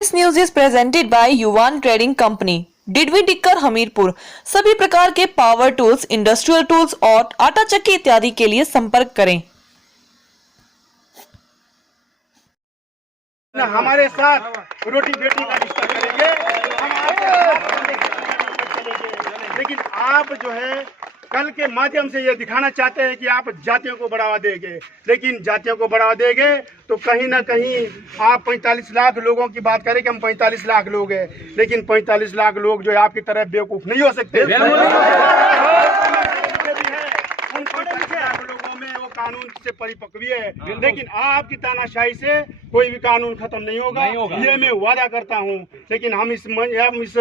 This news is presented by Yuvan Trading Company, डिडवी टिक्कर हमीरपुर। सभी प्रकार के पावर टूल्स, इंडस्ट्रियल टूल्स और आटा चक्की इत्यादि के लिए संपर्क करें। हमारे साथ रोटी बेटी का रिश्ता करेंगे, हम आपके लेकिन आप जो है कल के माध्यम से ये दिखाना चाहते हैं कि आप जातियों को बढ़ावा देंगे, लेकिन जातियों को बढ़ावा देंगे तो कहीं ना कहीं आप 45 लाख लोगों की बात करें कि हम 45 लाख लोग हैं, लेकिन 45 लाख लोग जो है आपकी तरह बेवकूफ नहीं हो सकते। उन 45 लाख लोगों में वो कानून से परिपक्व है, लेकिन आपकी तानाशाही से कोई भी कानून खत्म नहीं होगा, ये मैं वादा करता हूँ। लेकिन हम इस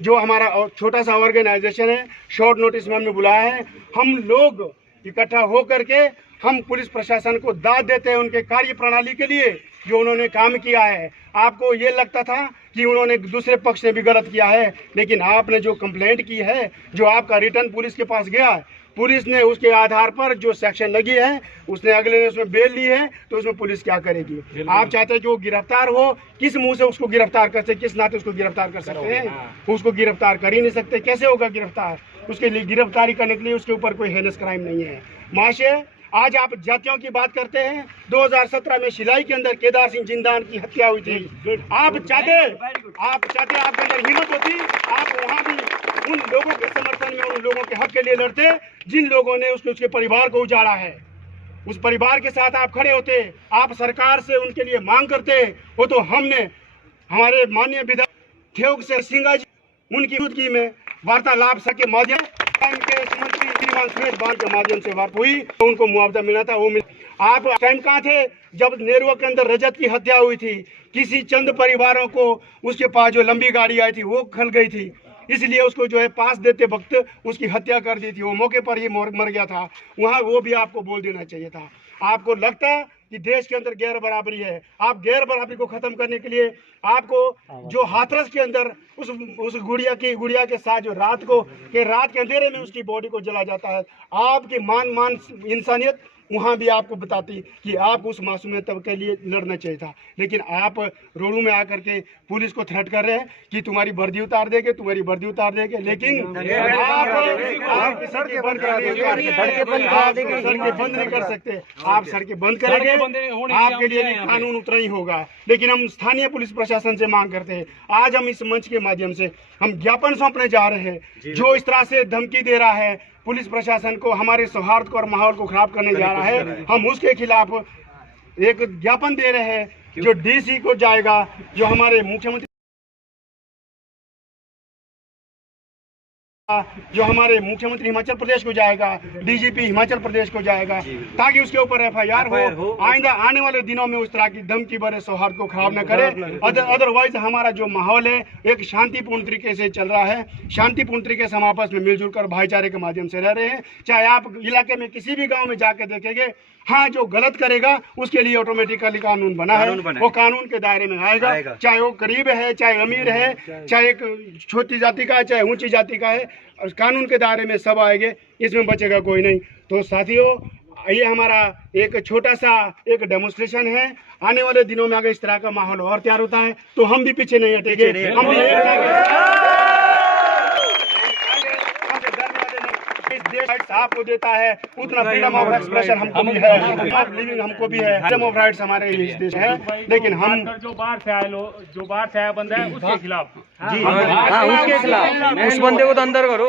जो हमारा छोटा सा ऑर्गेनाइजेशन है, शॉर्ट नोटिस में हमने बुलाया है, हम लोग इकट्ठा हो करके हम पुलिस प्रशासन को दाद देते हैं उनके कार्य प्रणाली के लिए जो उन्होंने काम किया है। आपको ये लगता था कि उन्होंने दूसरे पक्ष ने भी गलत किया है, लेकिन आपने जो कंप्लेंट की है, जो आपका रिटर्न पुलिस के पास गया, पुलिस ने उसके आधार पर जो सेक्शन लगी है, उसने अगले ने उसमें बेल ली है, तो उसमें पुलिस क्या करेगी? आप चाहते हैं कि वो गिरफ्तार हो, किस मुंह से उसको गिरफ्तार कर सकते, किस नाते उसको गिरफ्तार कर सकते हैं? उसको गिरफ्तार कर ही नहीं सकते, कैसे होगा गिरफ्तार? उसके लिए गिरफ्तारी करने के लिए उसके ऊपर कोई हेनस क्राइम नहीं है। महाशय, आज आप जातियों की बात करते हैं। 2017 में शिलाई के अंदर केदार सिंह जिंदान की हत्या हुई थी। आप चाहते आपके अंदर हिम्मत होती, आप वहाँ भी उन लोगों के समर्थन में, उन लोगों के हक के लिए लड़ते जिन लोगों ने उसके परिवार को उजाड़ा है। उस परिवार के साथ आप खड़े होते, आप सरकार से उनके लिए मांग करते। वो तो हमने हमारे माननीय विधायक थे से सिंगा जी उनकी में वार्तालाप के माध्यम के मंत्री श्रीमान सुरेश बान के माध्यम से बात हुई, तो उनको मुआवजा मिला था, वो आप टाइम कहाँ थे जब नेरुआ के अंदर रजत की हत्या हुई थी? किसी चंद परिवारों को उसके पास जो लंबी गाड़ी आई थी वो खल गई थी, इसलिए उसको जो है पास देते वक्त उसकी हत्या कर दी थी। वो मौके पर ही मर गया था। वहाँ वो भी आपको बोल देना चाहिए था। आपको लगता कि देश के अंदर गैर बराबरी है, आप गैर बराबरी को खत्म करने के लिए आपको जो हाथरस के अंदर उस गुड़िया के साथ जो रात के अंधेरे में उसकी बॉडी को जला जाता है, आपकी मान इंसानियत वहाँ भी आपको बताती कि आप उस मासूमियत के लिए लड़ना चाहिए था। लेकिन आप रोडों में आकर के पुलिस को थ्रेट कर रहे हैं कि तुम्हारी वर्दी उतार देंगे, लेकिन आप सड़कें बंद नहीं कर सकते। आप सड़कें बंद करेंगे, आपके लिए कानून उतना ही होगा। लेकिन हम स्थानीय पुलिस प्रशासन से मांग करते हैं, आज हम इस मंच के माध्यम से हम ज्ञापन सौंपने जा रहे हैं। जो इस तरह से धमकी दे रहा है पुलिस प्रशासन को, हमारे सौहार्द को और माहौल को खराब करने जा रहा है, हम उसके खिलाफ एक ज्ञापन दे रहे हैं जो डीसी को जाएगा, जो हमारे मुख्यमंत्री हिमाचल प्रदेश को जाएगा, डीजीपी हिमाचल प्रदेश को जाएगा, ताकि उसके ऊपर एफआईआर हो। आइंदा आने वाले दिनों में उस तरह की धमकी भरे सौहार्द को खराब न करे। अदरवाइज हमारा जो माहौल है एक शांतिपूर्ण तरीके से चल रहा है, शांतिपूर्ण तरीके से हम आपस में मिलजुल कर भाईचारे के माध्यम से रह रहे हैं। चाहे आप इलाके में किसी भी गाँव में जाके देखेंगे, हाँ, जो गलत करेगा उसके लिए ऑटोमेटिकली कानून बना है, वो कानून के दायरे में आएगा। चाहे वो गरीब है, चाहे अमीर है, चाहे एक छोटी जाति का है, चाहे ऊंची जाति का है, कानून के दायरे में सब आएंगे, इसमें बचेगा कोई नहीं। तो साथियों, ये हमारा एक छोटा सा एक डेमोन्स्ट्रेशन है। आने वाले दिनों में अगर इस तरह का माहौल और तैयार होता है तो हम भी पीछे नहीं हटेंगे। हम भी देश आपको देता है उतना फ्रीडम ऑफ एक्सप्रेशन हमको भी है, ऑफ लिविंग हमको भी है, फ्रीडम ऑफ राइट्स हमारे इस देश है। लेकिन हम जो बाहर से आया बंदा है उसके खिलाफ उसके खिलाफ उस बंदे को तो अंदर करो,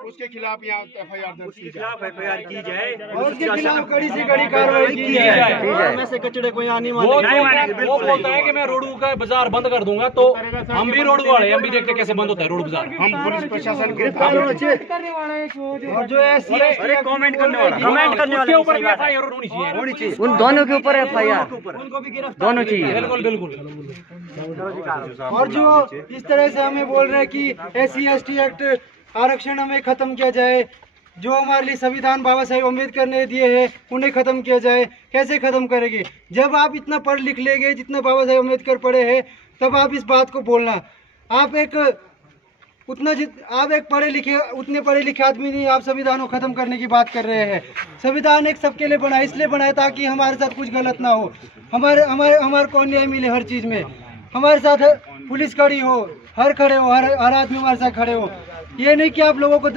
उसके खिलाफ यहाँ एफआईआर दर्ज की जाए और उसके खिलाफ कड़ी से कड़ी कार्रवाई की जाए। में से कचड़े को यहाँ नहीं मानेंगे। वो बोलता है कि मैं रोडू का बाजार बंद कर दूंगा, तो हम भी रोड वाले, हम भी देखते कैसे बंद होता है रोड बाजार। हम पुलिस प्रशासन के और जो है कमेंट करने वाले ऊपर एफआईआर होनी चाहिए, उन दोनों के ऊपर एफआईआर उनको भी गिरफ्तार दोनों चाहिए। बिल्कुल। और जो इस तरह से हमें बोल रहे हैं कि SC/ST एक्ट आरक्षण हमें खत्म किया जाए, जो हमारे लिए संविधान बाबा साहेब अम्बेडकर ने दिए हैं उन्हें खत्म किया जाए, कैसे खत्म करेंगे? जब आप इतना पढ़ लिख लेंगे जितना बाबा साहेब अम्बेडकर पढ़े हैं, तब आप इस बात को बोलना। आप एक आप एक उतने पढ़े लिखे आदमी नहीं, आप संविधान को खत्म करने की बात कर रहे हैं। संविधान एक सबके लिए बना, इसलिए बनाया ताकि हमारे साथ कुछ गलत ना हो, हमारे को न्याय मिले हर चीज में, हमारे साथ पुलिस खड़ी हो, हर आदमी हमारे साथ खड़े हो। ये नहीं कि आप लोगों को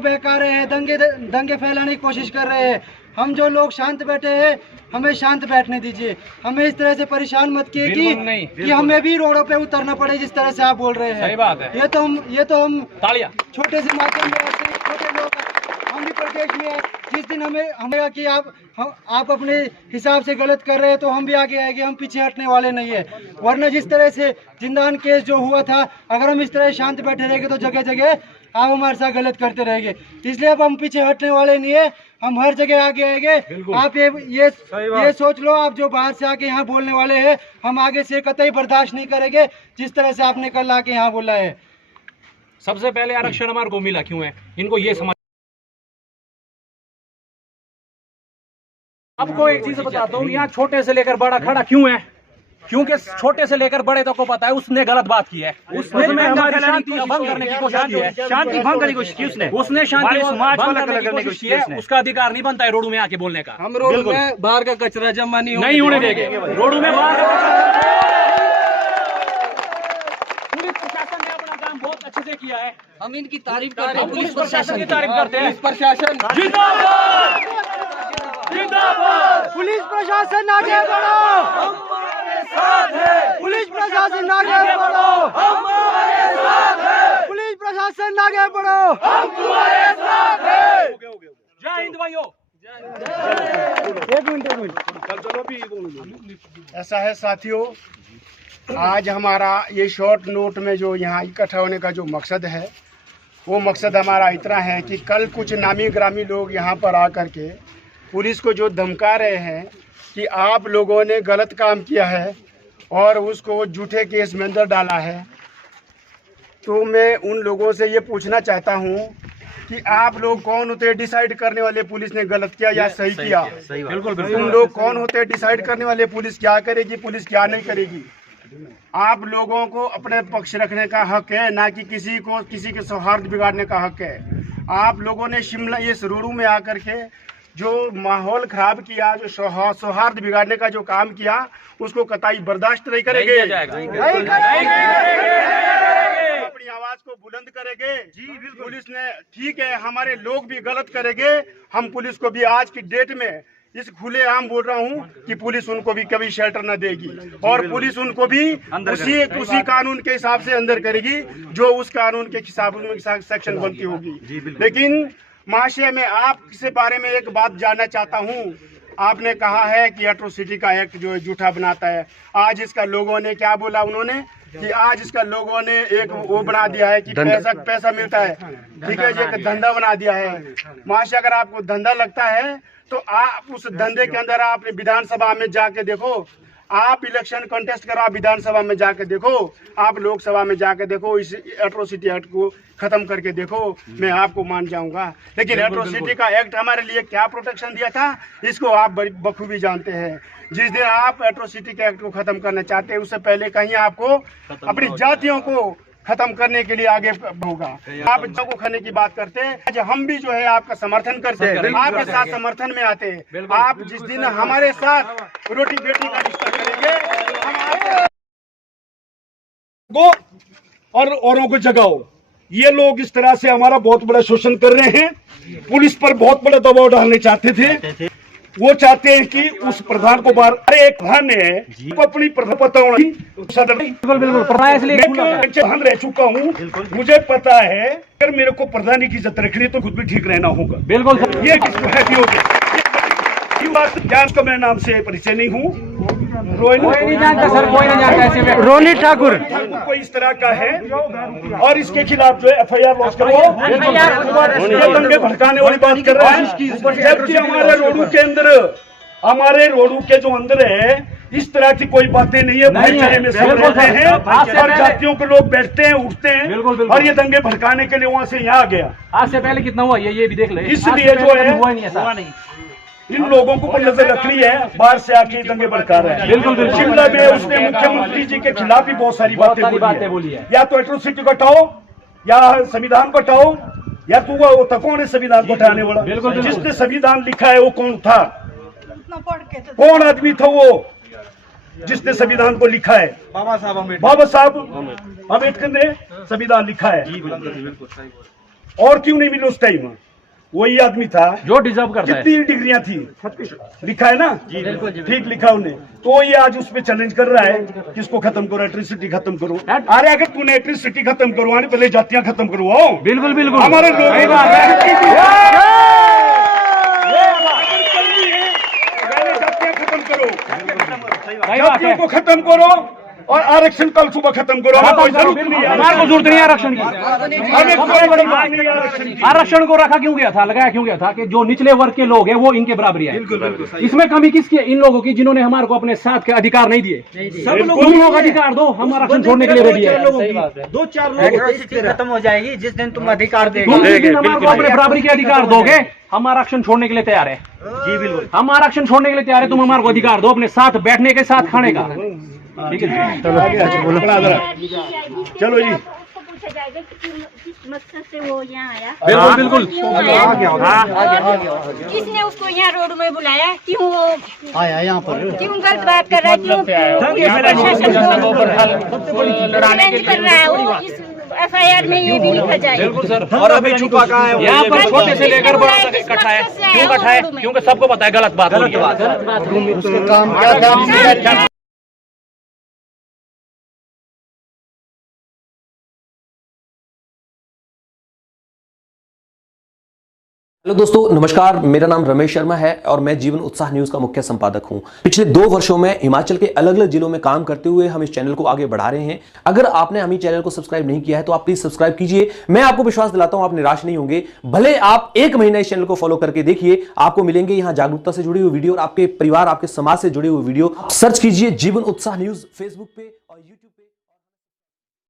बहका रहे हैं, दंगे फैलाने की कोशिश कर रहे हैं। हम जो लोग शांत बैठे हैं, हमें शांत बैठने दीजिए, हमें इस तरह से परेशान मत किए कि हमें भी रोडों पे उतरना पड़े जिस तरह से आप बोल रहे हैं। सही बात है। ये तो हम तालियां छोटे से माध्यम में छोटे लोग, हम भी प्रदेश में है। जिस दिन हमें कि आप अपने हिसाब से गलत कर रहे हैं तो हम भी आगे आएंगे, हम पीछे हटने वाले नहीं है। वरना जिस तरह से जिंदान केस जो हुआ था, अगर हम इस तरह शांत बैठे रहेंगे तो जगह जगह आप हमारे साथ गलत करते रहेंगे। इसलिए अब हम पीछे हटने वाले नहीं है, हम हर जगह आगे आएंगे। आप ये सोच लो, आप जो बाहर से आके यहाँ बोलने वाले हैं, हम आगे से कतई बर्दाश्त नहीं करेंगे जिस तरह से आपने कल आके यहाँ बोला है। सबसे पहले आरक्षण हमारे को मिला क्यों है, इनको ये समझ। आपको एक चीज बताता हूँ, यहाँ छोटे से लेकर बड़ा खड़ा क्यों है? क्योंकि छोटे से लेकर बड़े तक को पता है उसने गलत बात की है, उसने हमारी शांति भंग करने की कोशिश की है, शांति भंग करने की कोशिश की उसने शांति समाज को भंग अलग करने की करने की कोशिश की है। उसका अधिकार नहीं बनता है रोड में आके बोलने का। हम रोड में बाहर का कचरा जमा नहीं होने देंगे, रोड में बाहर पुलिस प्रशासन ने अपना काम बहुत अच्छे से किया है, हम इनकी तारीफ करते हैं। पुलिस प्रशासन की तारीफ करते हैं। प्रशासन जिंदाबाद, जिंदाबाद। पुलिस प्रशासन आगे बढ़ो, हमारे साथ है। पुलिस प्रशासन आगे बढ़ो, हमारे साथ है। पुलिस प्रशासन आगे बढ़ो, हम तुम्हारे साथ है। जय हिंद भाइयों। एक मिनट। ऐसा है साथियों, आज हमारा ये शॉर्ट नोट में जो यहाँ इकट्ठा होने का जो मकसद है, वो मकसद हमारा इतना है कि कल कुछ नामी ग्रामी लोग यहाँ पर आकर के पुलिस को जो धमका रहे हैं कि आप लोगों ने गलत काम किया है और उसको झूठे केस में अंदर डाला है, तो मैं उन लोगों से ये पूछना चाहता हूँ कि आप लोग कौन होते हैं डिसाइड करने वाले पुलिस ने गलत किया या सही किया? बिल्कुल तुम लोग कौन होते हैं डिसाइड करने वाले पुलिस क्या करेगी, पुलिस क्या नहीं करेगी? आप लोगों को अपने पक्ष रखने का हक है, ना कि किसी के सौहार्द बिगाड़ने का हक है। आप लोगों ने शिमला ये रोडू में आकर के जो माहौल खराब किया, जो सौहार्द बिगाड़ने का जो काम किया, उसको कतई बर्दाश्त नहीं करेंगे। अपनी आवाज को बुलंद करेंगे। जी बिल्कुल। पुलिस ने ठीक है, हमारे लोग भी गलत करेंगे, हम पुलिस को भी आज की डेट में इस खुले आम बोल रहा हूँ कि पुलिस उनको भी कभी शेल्टर न देगी और पुलिस उनको भी उसी कानून के हिसाब से अंदर करेगी जो उस कानून के हिसाब में सेक्शन बनती होगी। लेकिन महाशय, मैं आपके बारे में एक बात जानना चाहता हूँ। आपने कहा है कि एट्रोसिटी का एक्ट जो है झूठा बनाता है। आज इसका लोगों ने क्या बोला, उन्होंने कि आज इसका लोगों ने एक वो बना दिया है कि पैसा मिलता है, ठीक है जी, एक धंधा बना दिया है। महाशय, अगर आपको धंधा लगता है तो आप उस धंधे के अंदर आप विधानसभा में जाके देखो, आप इलेक्शन कंटेस्ट करो, आप विधानसभा में जाके देखो, आप लोकसभा में जाके देखो, इस एट्रोसिटी एक्ट को खत्म करके देखो, मैं आपको मान जाऊंगा। लेकिन एट्रोसिटी का एक्ट हमारे लिए क्या प्रोटेक्शन दिया था, इसको आप बखूबी जानते हैं। जिस दिन आप एट्रोसिटी के एक्ट को खत्म करना चाहते हैं, उससे पहले कहीं आपको अपनी जातियों को खत्म करने के लिए आगे होगा। आप को खाने की बात करते हैं, आज हम भी जो है आपका समर्थन करते हैं, आपके साथ समर्थन में आते हैं। आप जिस दिन हमारे साथ रोटी बेटी का रिश्ता करेंगे, हम और औरों को जगाओ। ये लोग इस तरह से हमारा बहुत बड़ा शोषण कर रहे हैं, पुलिस पर बहुत बड़ा दबाव डालने चाहते थे। वो चाहते हैं कि उस प्रधान को बाहर, अरे एक प्रधान ने अपनी प्रधान पता होना, प्रधान रह चुका हूँ, मुझे पता है अगर मेरे को प्रधानी की इज्जत रखनी है तो खुद भी ठीक रहना होगा। बिल्कुल। ये बात का मेरे नाम से परिचय नहीं हूँ, रोनी ठाकुर कोई इस तरह का है और इसके खिलाफ जो है FIR लॉन्च करो। ये दंगे भड़काने वाली बात कर रहे हैं, जबकि हमारे रोडू के जो अंदर है इस तरह की कोई बातें नहीं है। भाईचारे में सब रहते हैं और जातियों के लोग बैठते हैं, उठते हैं, और ये दंगे भड़काने के लिए वहाँ से यहाँ आ गया। आज से पहले कितना हुआ ये भी देख ले। इसलिए जो है इन लोगों को नजर रखनी है, बाहर से आके दंगे भड़का रहे हैं। बिल्कुल। शिमला में उसने मुख्यमंत्री जी के खिलाफ भी बहुत सारी बातें बोली है। या तो एट्रोसिटी को हटाओ या संविधान को हटाओ या तू वो तो कौन है संविधान को हटाने वाला? जिसने संविधान लिखा है वो कौन था? कौन आदमी था वो जिसने संविधान को लिखा है? बाबा साहब अम्बेडकर ने संविधान लिखा है। और क्यों नहीं मिले उस टाइम? वही आदमी था जो डिजर्व करता है। कितनी डिग्रियां थी? लिखा है ना? ठीक लिखा उन्हें। तो ये आज उस पे चैलेंज कर रहा है किसको खत्म करो, इलेक्ट्रिसिटी खत्म करो। अरे अगर तूने इलेक्ट्रिसिटी खत्म करवाने पहले जातियां खत्म करवाओ। बिल्कुल बिल्कुल हमारे लोग जातियां खत्म करो, जातियों को खत्म करो और आरक्षण कल सुबह खत्म करो। हमें कोई जरूरत नहीं है, हमारे को जरूरत नहीं है आरक्षण की। हमें कोई जरूरत नहीं है आरक्षण की। आरक्षण को रखा क्यों गया था, लगाया क्यों गया था कि जो निचले वर्ग के लोग हैं वो इनके बराबरी है। इसमें कमी किसकी है? इन लोगों की जिन्होंने हमारे को अपने साथ के अधिकार नहीं दिए। सब लोग अधिकार दो, हम आरक्षण छोड़ने के लिए रेडी है। 2-4 लोग खत्म हो जाएगी जिस दिन तुम अधिकार देगे। तुम जिस दिन हमारे को अपने बराबरी के अधिकार दोगे हम आरक्षण छोड़ने के लिए तैयार है। जी बिल्कुल, हम आरक्षण छोड़ने के लिए तैयार है। तुम हमारे को अधिकार दो अपने साथ बैठने के, साथ खाने का। ठीक है, चलो चलो जी। पूछा जाएगा कि किस मकसद से वो यहाँ आया। बिल्कुल बिल्कुल। किसने उसको यहाँ रोड में बुलाया? क्यों वो आया यहाँ पर? क्यों गलत बात कर रहा है? क्यों चैलेंज कर रहा है? वो इस FIR में ये भी लिखा जाए। बिल्कुल सर। और अभी छुपा कहाँ है? यहाँ पर छोटे से लेकर बड़ा तक इकट्ठा है। क्यों इकट्ठा है? क्योंकि सबको पता है गलत बात। उसके काम क्या था? हेलो दोस्तों, नमस्कार। मेरा नाम रमेश शर्मा है और मैं जीवन उत्साह न्यूज का मुख्य संपादक हूं। पिछले 2 वर्षों में हिमाचल के अलग अलग जिलों में काम करते हुए हम इस चैनल को आगे बढ़ा रहे हैं। अगर आपने हमें चैनल को सब्सक्राइब नहीं किया है तो आप प्लीज सब्सक्राइब कीजिए। मैं आपको विश्वास दिलाता हूं आप निराश नहीं होंगे। भले आप 1 महीना इस चैनल को फॉलो करके देखिए, आपको मिलेंगे यहाँ जागरूकता से जुड़ी हुई वीडियो और आपके परिवार, आपके समाज से जुड़ी हुई वीडियो। सर्च कीजिए जीवन उत्साह न्यूज फेसबुक पे और यूट्यूब पे।